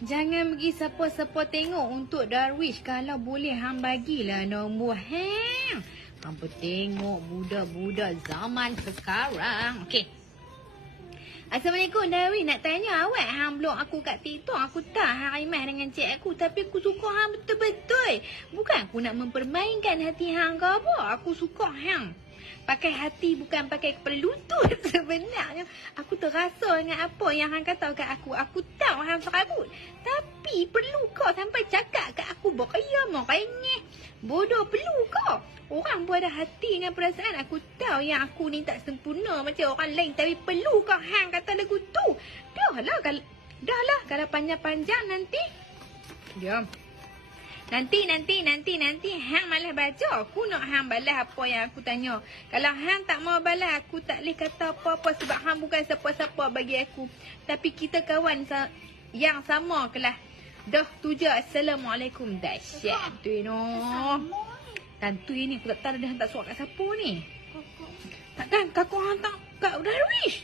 Jangan bagi siapa-siapa tengok untuk Darwish. Kalau boleh hang bagilah nombor hang. Hampa tengok budak-budak zaman sekarang. Okey. Assalamualaikum Darwish. Nak tanya awak, hang blok aku kat TikTok. Aku tak hang remeh dengan cik aku. Tapi aku suka hang betul-betul. Bukan aku nak mempermainkan hati hang ke apa. Aku suka hang. Pakai hati bukan pakai kepala lutut. Sebenarnya aku terasa dengan apa yang hang kata kat aku. Aku tahu hang serabut. Tapi perlu kau sampai cakap kat aku berkaya merengek. Bodoh, perlu kau. Orang pun ada hati dengan perasaan. Aku tahu yang aku ni tak sempurna macam orang lain. Tapi perlu kau hang kata lagu tu. Dah lah kalau panjang-panjang nanti. Diam. Nanti hang malas baca. Aku nak hang balas apa yang aku tanya. Kalau hang tak mau balas, aku tak boleh kata apa-apa sebab hang bukan siapa-siapa bagi aku. Tapi kita kawan yang sama kelas. Dah tu je. Assalamualaikum. Dahsyat tu no. Tantui ni aku tak tahu dia hang tak surat kat siapa ni. Takkan kakak hang tak kat Darwish.